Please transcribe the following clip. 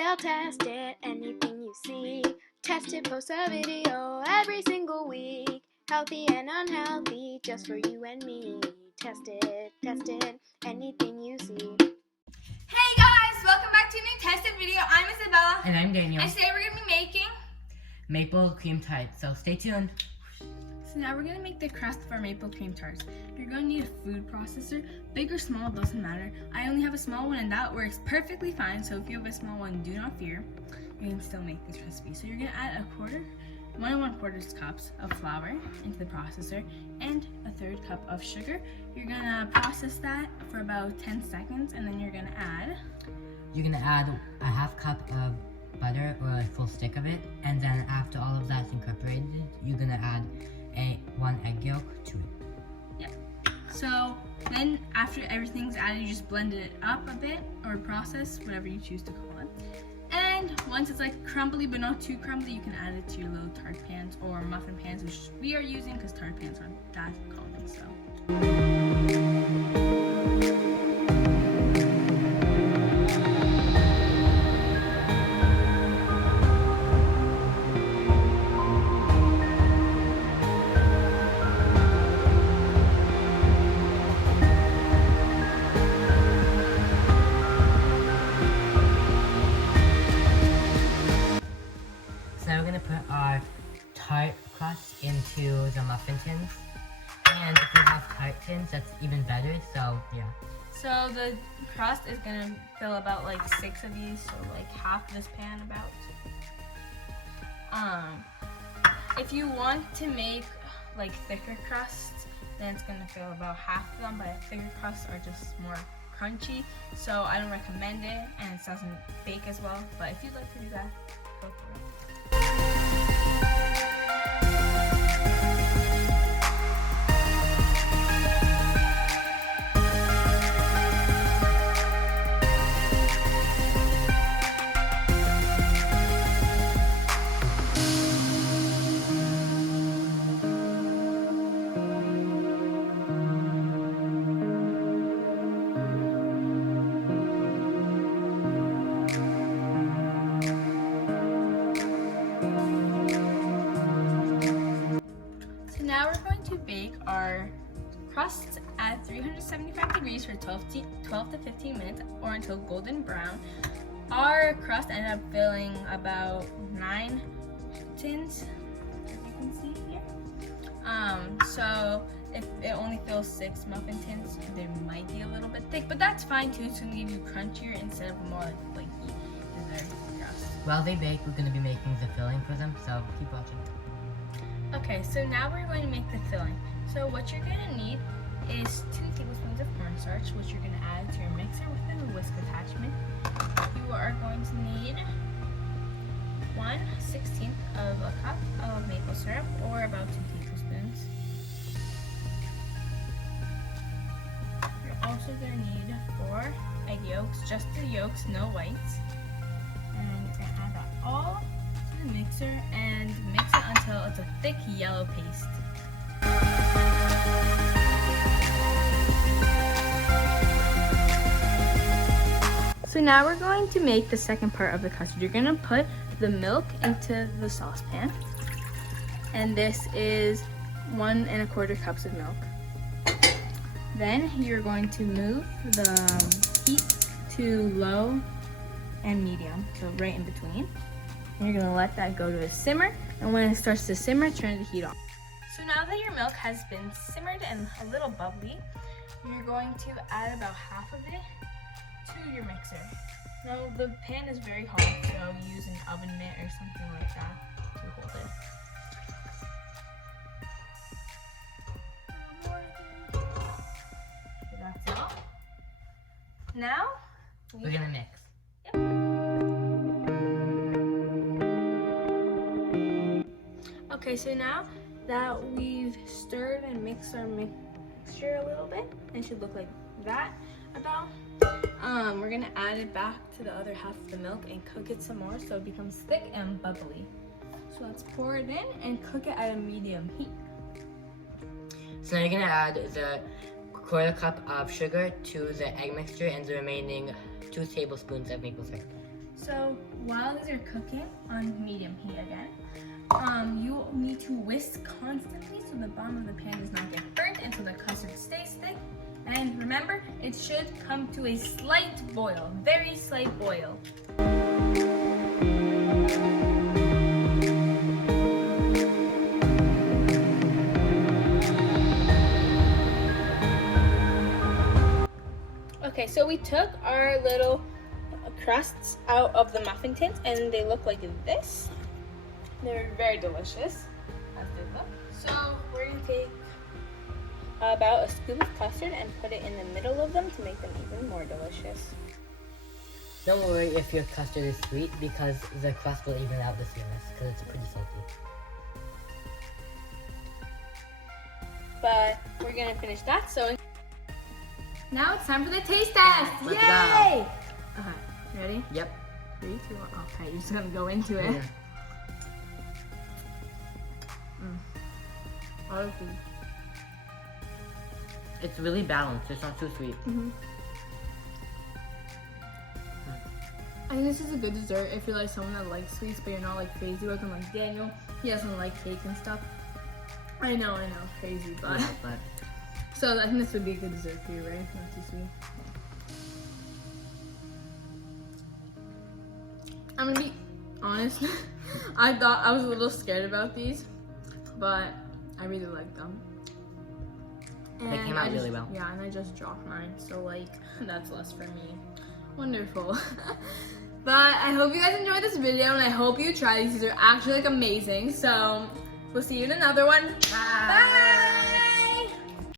They'll test it, anything you see. Test it, post a video every single week. Healthy and unhealthy, just for you and me. Test it, anything you see. Hey guys, welcome back to a new tested video. I'm Isabella. And I'm Daniel. And today we're going to be making maple cream tarts, so stay tuned. So now we're going to make the crust for maple cream tarts. You're going to need a food processor. Big or small, doesn't matter. I only have a small one and that works perfectly fine. So if you have a small one, do not fear. You can still make this recipe. So you're going to add 1 1/4 cups of flour into the processor and a 1/3 cup of sugar. You're going to process that for about 10 seconds and then you're going to add a 1/2 cup of butter or a full stick of it, and then after all of that's incorporated, you're going to add 1 egg yolk to it. Yep. So then after everything's added, you just blend it up a bit or process, whatever you choose to call it. And once it's like crumbly but not too crumbly, you can add it to your little tart pans or muffin pans, which we are using because tart pans aren't that common. So. So now we're going to put our tart crust into the muffin tins. And if you have tart tins, that's even better, so yeah. So the crust is going to fill about like 6 of these, so like half this pan about. If you want to make like thicker crusts, then it's going to fill about half of them, but thicker crusts are just more crunchy, so I don't recommend it, and it doesn't bake as well, but if you'd like to do that, go for it. Now we're going to bake our crusts at 375 degrees for 12 to 15 minutes or until golden brown. Our crust ended up filling about 9 tins, as you can see here. So if it only fills 6 muffin tins, they might be a little bit thick, but that's fine too. It's going to give you crunchier instead of more like flaky dessert crust. While they bake, we're going to be making the filling for them, so keep watching. Okay, so now we're going to make the filling. So what you're going to need is 2 tablespoons of cornstarch, which you're going to add to your mixer with the whisk attachment. You are going to need 1/16 of a cup of maple syrup, or about 2 tablespoons. You're also going to need 4 egg yolks, just the yolks, no whites. And you're going to add that all to the mixer and mix it until it's a thick yellow paste. So now we're going to make the second part of the custard. You're going to put the milk into the saucepan, and this is 1 1/4 cups of milk. Then you're going to move the heat to low and medium, so right in between. And you're going to let that go to a simmer, and when it starts to simmer, turn the heat off. So now that your milk has been simmered and a little bubbly, you're going to add about half of it to your mixer. Now the pan is very hot, so use an oven mitt or something like that to hold it. So that's all. Now We're going to mix. Okay, so now that we've stirred and mixed our mixture a little bit, it should look like that about. We're gonna add it back to the other half of the milk and cook it some more so it becomes thick and bubbly. So let's pour it in and cook it at a medium heat. So now you're going to add the 1/4 cup of sugar to the egg mixture and the remaining 2 tablespoons of maple syrup. So So while these are cooking on medium heat again, you need to whisk constantly so the bottom of the pan does not get burnt and so the custard stays thick. And remember, it should come to a slight boil, very slight boil. Okay, so we took our little crusts out of the muffin tins and they look like this. They're very delicious, as they look. So we're gonna take about a scoop of custard and put it in the middle of them to make them even more delicious. Don't worry if your custard is sweet because the crust will even out the sweetness because it's pretty salty. But we're gonna finish that. So now it's time for the taste test. Let's Yay! go. Okay, ready? Yep. 3, 2, 1. Okay, you're just gonna go into it. Yeah. It's really balanced. It's not too sweet. I think this is a good dessert if you're like someone that likes sweets but you're not like crazy about them, like Daniel. He doesn't like cake and stuff. I know, crazy, but Yeah, but so I think this would be a good dessert for you, right? Not too sweet. I'm gonna be honest. I thought I was a little scared about these, but I really like them. they came out really well. Yeah, and I just dropped mine, so like that's less for me. Wonderful. But I hope you guys enjoyed this video, and I hope you try these. These are actually like amazing. So we'll see you in another one. Bye. Bye.